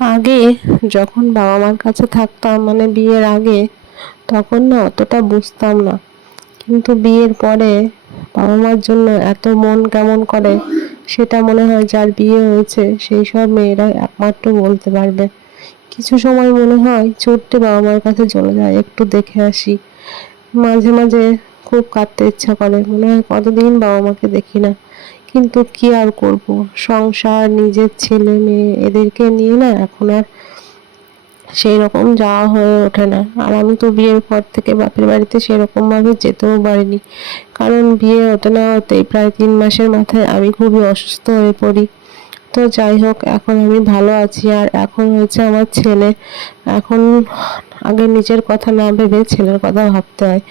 আগে যখন বাবা মার কাছে থাকতাম মানে বিয়ের আগে, তখন না অতটা বুঝতাম না। কিন্তু বিয়ের পরে বাবা মার জন্য এত মন কেমন করে, সেটা মনে হয় যার বিয়ে হয়েছে, সেই সব মেয়েরা একমাত্র বলতে পারবে। কিছু সময় মনে হয় ছুটতে বাবা মার কাছে চলে যায়, একটু দেখে আসি। মাঝে মাঝে খুব কাঁদতে ইচ্ছা করে, মনে হয় কতদিন বাবা মাকে দেখি না। কিন্তু কি আর করব? সংসার, নিজের ছেলে মেয়ে এদেরকে নিয়ে না এখন আর সেই রকম যাওয়া হয়ে ওঠে না। আর আমি তো বিয়ের পর থেকে বাপের বাড়িতে সেরকমভাবে যেতেও পারিনি। কারণ বিয়ে হতে না হতেই প্রায় তিন মাসের মাথায় আমি খুবই অসুস্থ হয়ে পড়ি। তো যাই হোক, এখন আমি ভালো আছি। আর এখন হয়েছে আমার ছেলে। এখন আগে নিজের কথা না ভেবে ছেলের কথা ভাবতে হয়।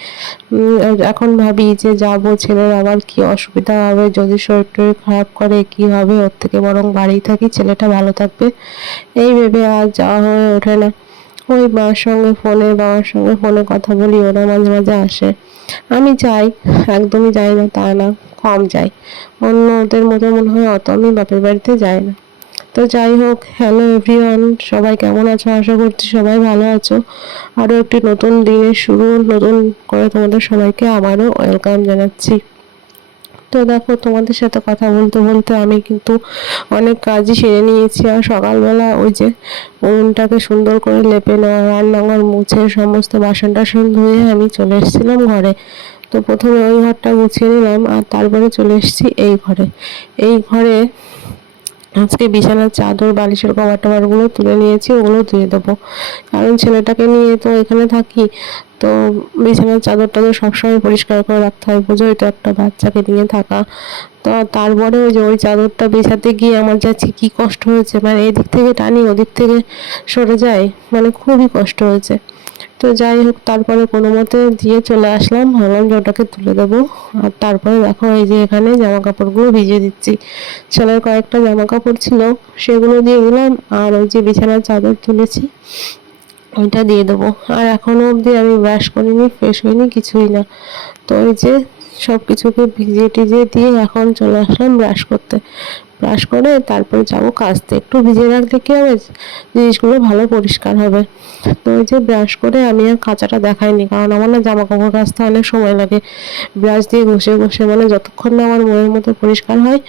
এখন ভাবি যে যাব, ছেলের আবার কি অসুবিধা হবে? যদি শরীর টরীর খারাপ করে, কি হবে? ওর থেকে বরং বাড়ি থাকি, ছেলেটা ভালো থাকবে। এই ভেবে আর যাওয়া হয়ে ওঠে না। ওই মার সঙ্গে ফোনে বাবার সঙ্গে ফোনে কথা বলি, ওরা মাঝে মাঝে আসে। আমি যাই, একদমই যাই না, তা না। কম যাই অন্য ওদের মতো মনে হয় অত আমি বাপের বাড়িতে যাই না। তো যাই হোক হ্যালো এভরিওয়ান সবাই কেমন আছো? আশা করছি সবাই ভালো আছো। আরও একটি নতুন দিনের শুরু, নতুন করে তোমাদের সবাইকে আবারও ওয়েলকাম জানাচ্ছি। তো দেখো, তোমাদের সাথে কথা বলতে বলতে আমি কিন্তু অনেক কাজই সেরে নিয়েছি। আর সকালবেলা ওই যে উনুনটাকে সুন্দর করে লেপে নেওয়া, রান্নাঘর মুছে, সমস্ত বাসন টাসন ধুয়ে আমি চলে এসেছিলাম ঘরে। তো প্রথমে ওই ঘরটা গুছিয়ে নিলাম আর তারপরে চলে এসেছি এই ঘরে। এই ঘরে আজকে বিছানার চাদর, বালিশের কভার টভারগুলো তুলে নিয়েছি, ওগুলো ধুয়ে দেবো। কারণ ছেলেটাকে নিয়ে তো এখানে থাকি, তো বিছানার চাদর টাদর সবসময় পরিষ্কার করে রাখতে হয় বোঝোই তো একটা বাচ্চাকে নিয়ে থাকা। তো তারপরে ওই যে ওই চাদরটা বিছাতে গিয়ে আমার যাচ্ছে কী কষ্ট হয়েছে মানে এদিক থেকে টানি, ওদিক থেকে সরে যায় মানে খুবই কষ্ট হয়েছে। তো যাই হোক, তারপরে কোনো মতে দিয়ে চলে আসলাম। ভাবলাম যে ওটাকে তুলে দেবো। আর তারপরে দেখো, এই যে এখানে জামা কাপড়গুলো ভিজিয়ে দিচ্ছি। ছেলের কয়েকটা জামা কাপড় ছিল, সেগুলো দিয়ে দিলাম। আর ওই যে বিছানার চাদর তুলেছি, ওইটা দিয়ে দেবো। আর এখনও অবধি আমি ব্রাশ করিনি, ফ্রেশ হইনি, কিছুই না। তো ওই যে সব কিছুকে ভিজিয়ে টিজিয়ে দিয়ে এখন চলে আসলাম ব্রাশ করতে। ব্রাশ করে তারপরে যাব কাচতে একটু ভিজিয়ে রাখলে কী হবে? জিনিসগুলো ভালো পরিষ্কার হবে। তো ওই যে ব্রাশ করে আমি আর কাঁচাটা দেখাইনি, কারণ আমার না জামা কাপড় কাচতে অনেক সময় লাগে। ব্রাশ দিয়ে ঘষে ঘষে মানে যতক্ষণ না আমার মনের মতো পরিষ্কার হয়,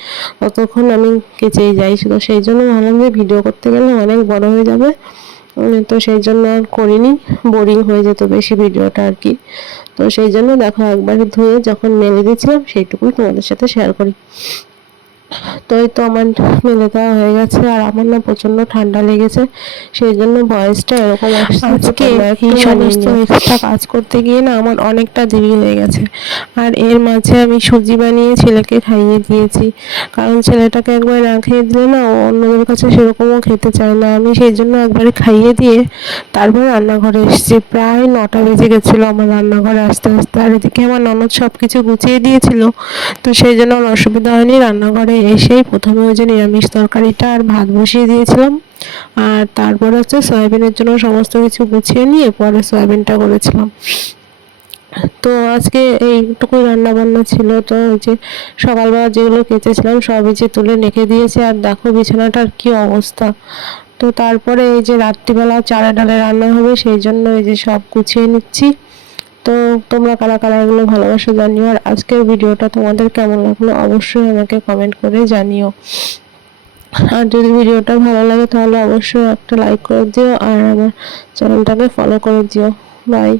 ততক্ষণ আমি কেচেই যাই। শুধু সেই জন্য ভাবলাম যে ভিডিও করতে গেলে অনেক বড় হয়ে যাবে। তো সেই জন্য আর করিনি। বোরিং হয়ে যেত বেশি ভিডিওটা আর কি। তো সেই জন্য দেখো একবার ধুয়ে যখন মেলে দিয়েছিলাম, সেইটুকুই তোমাদের সাথে শেয়ার করি। তো এই তো আমার মেলে দেওয়া হয়ে গেছে আর আমার না প্রচণ্ড ঠান্ডা লেগেছে। সেই জন্য বয়সটা এরকম আজকে এই সমস্ত এক্সট্রা কাজ করতে গিয়ে না আমার অনেকটা দেরি হয়ে গেছে। আর এর মাঝে আমি সুজি বানিয়ে ছেলেকে খাইয়ে দিয়েছি। কারণ ছেলেটাকে একবার না খেয়ে দিলে না ও অন্যদের কাছে সেরকমও খেতে চায় না। আমি সেই জন্য একবারে খাইয়ে দিয়ে তারপর রান্নাঘরে এসেছি। প্রায় নটা বেজে গেছিল আমার রান্নাঘরে আসতে আসতে। আর এদিকে আমার ননদ সব কিছু গুছিয়ে দিয়েছিল। তো সেই জন্য আমার অসুবিধা হয়নি রান্নাঘরে এসেই প্রথমে ওই যে নিরামিষ তরকারিটা আর ভাত বসিয়ে দিয়েছিলাম। আর তারপর হচ্ছে সয়াবিনের জন্য সমস্ত কিছু গুছিয়ে নিয়ে পরে সয়াবিনটা করেছিলাম। তো আজকে এইটুকুই রান্না বান্না ছিল। তো ওই যে সকালবেলা যেগুলো কেচেছিলাম সবই যে তুলে রেখে দিয়েছে। আর দেখো বিছানাটার কি অবস্থা। তো তারপরে এই যে রাত্রিবেলা চারা ডালে রান্না হবে, সেই জন্য এই যে সব গুছিয়ে নিচ্ছি। তো তোমরা কারা কারা এগুলো ভালোবাসা জানিও। আর আজকের ভিডিওটা তোমাদের কেমন লাগল অবশ্যই আমাকে কমেন্ট করে জানিও। আর যদি ভিডিওটা ভালো লাগে তাহলে অবশ্যই একটা লাইক করে দিও আর আমার চ্যানেলটাকে ফলো করে দিও। বাই